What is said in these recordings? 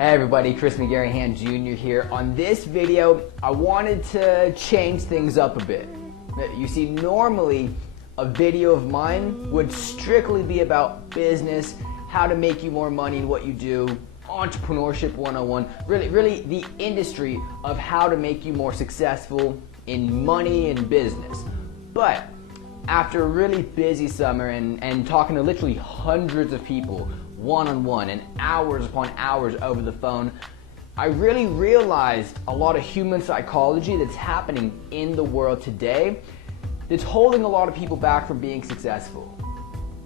Hey everybody, McGarahan Junior here. On this video, I wanted to change things up a bit. You see, normally a video of mine would strictly be about business, how to make you more money in what you do, entrepreneurship 101, really the industry of how to make you more successful in money and business. But after a really busy summer and talking to literally hundreds of people one-on-one and hours upon hours over the phone, I really realized a lot of human psychology that's happening in the world today that's holding a lot of people back from being successful.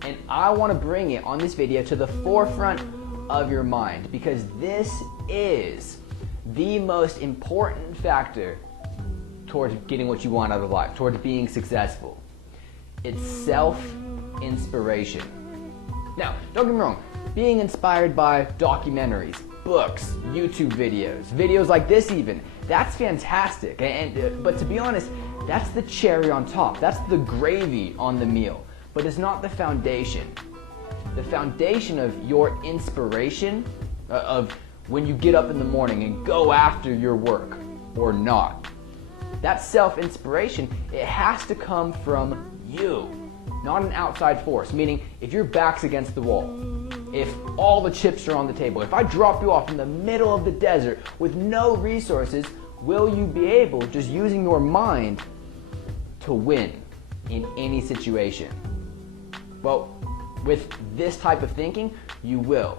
And I want to bring it on this video to the forefront of your mind, because this is the most important factor towards getting what you want out of life, towards being successful. It's self-inspiration. Now, don't get me wrong, being inspired by documentaries, books, YouTube videos like this even, that's fantastic. But to be honest, that's the cherry on top. That's the gravy on the meal. But it's not the foundation. The foundation of your inspiration, of when you get up in the morning and go after your work or not, that self-inspiration, it has to come from you, not an outside force. Meaning, if your back's against the wall, if all the chips are on the table, if I drop you off in the middle of the desert with no resources, will you be able, just using your mind, to win in any situation? Well, with this type of thinking, you will.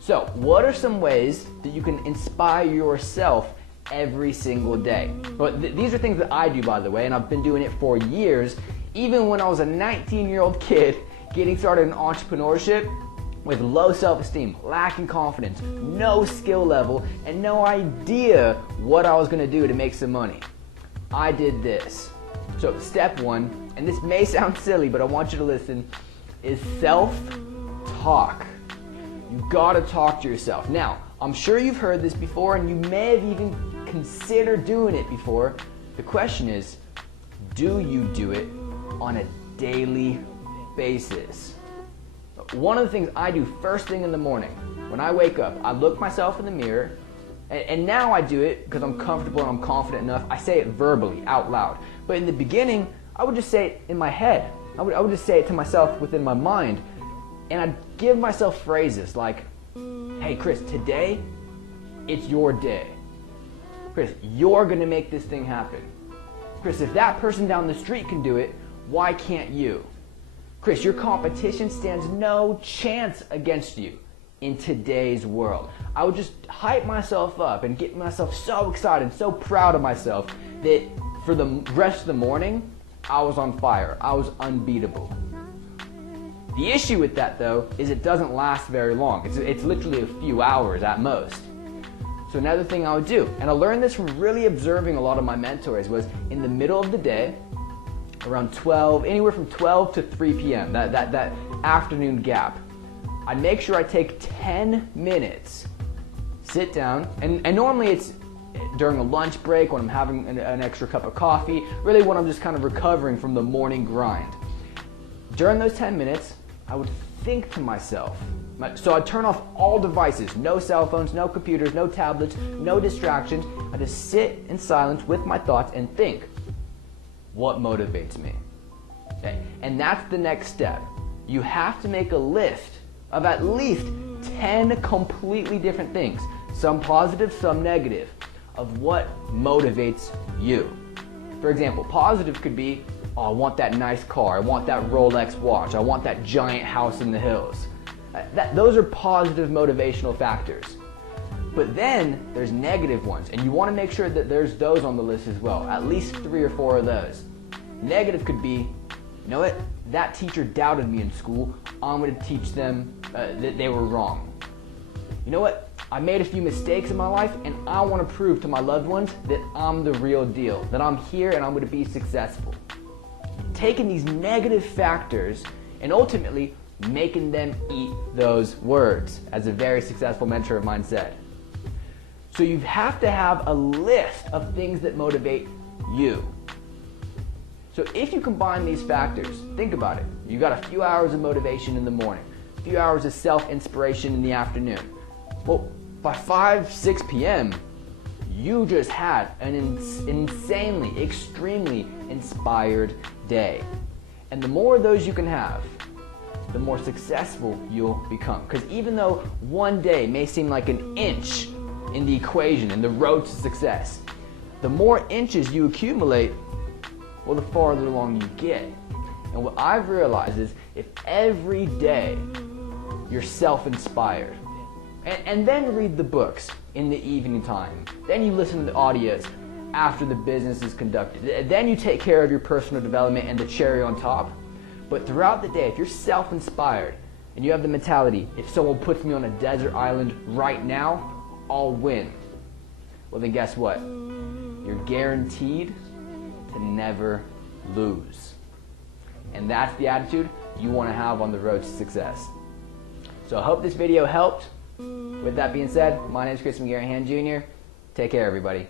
So, what are some ways that you can inspire yourself every single day? Well, these are things that I do, by the way, and I've been doing it for years. Even when I was a 19-year-old kid getting started in entrepreneurship with low self-esteem, lacking confidence, no skill level, and no idea what I was going to do to make some money, I did this. So step one, and this may sound silly, but I want you to listen, is self-talk. You gotta talk to yourself. Now, I'm sure you've heard this before, and you may have even considered doing it before. The question is, do you do it on a daily basis? One of the things I do first thing in the morning, when I wake up, I look myself in the mirror, and now I do it because I'm comfortable and I'm confident enough. I say it verbally, out loud. But in the beginning, I would just say it in my head. I would just say it to myself within my mind, and I'd give myself phrases like, hey Chris, today, it's your day. Chris, you're gonna make this thing happen. Chris, if that person down the street can do it, why can't you? Chris, your competition stands no chance against you in today's world. I would just hype myself up and get myself so excited, so proud of myself that for the rest of the morning, I was on fire. I was unbeatable. The issue with that, though, is it doesn't last very long. It's literally a few hours at most. So another thing I would do, and I learned this from really observing a lot of my mentors, was in the middle of the day, around 12, anywhere from 12 to 3 p.m., that afternoon gap, I'd make sure I take 10 minutes, sit down, and normally it's during a lunch break when I'm having an extra cup of coffee, really when I'm just kind of recovering from the morning grind. During those 10 minutes, I would think to myself. So I'd turn off all devices, no cell phones, no computers, no tablets, no distractions. I just sit in silence with my thoughts and think, what motivates me? Okay. And that's the next step. You have to make a list of at least 10 completely different things, some positive, some negative, of what motivates you. For example, positive could be, oh, I want that nice car, I want that Rolex watch, I want that giant house in the hills. Those are positive motivational factors. But then there's negative ones, and you want to make sure that there's those on the list as well, at least 3 or 4 of those. Negative could be, you know what, that teacher doubted me in school, I'm going to teach them that they were wrong. You know what, I made a few mistakes in my life, and I want to prove to my loved ones that I'm the real deal, that I'm here and I'm going to be successful. Taking these negative factors and ultimately making them eat those words, as a very successful mentor of mine said. So you have to have a list of things that motivate you. So if you combine these factors, think about it. You got a few hours of motivation in the morning, a few hours of self-inspiration in the afternoon. Well, by 5, 6 p.m., you just had an insanely, extremely inspired day. And the more of those you can have, the more successful you'll become. Because even though one day may seem like an inch in the equation, in the road to success, the more inches you accumulate, well, the farther along you get. And what I've realized is if every day you're self-inspired, and then read the books in the evening time, then you listen to the audios after the business is conducted, then you take care of your personal development and the cherry on top. But throughout the day, if you're self-inspired and you have the mentality, if someone puts me on a desert island right now, I'll win. Well, then guess what? You're guaranteed to never lose. And that's the attitude you want to have on the road to success. So I hope this video helped. With that being said, my name is McGarahan Junior. Take care, everybody.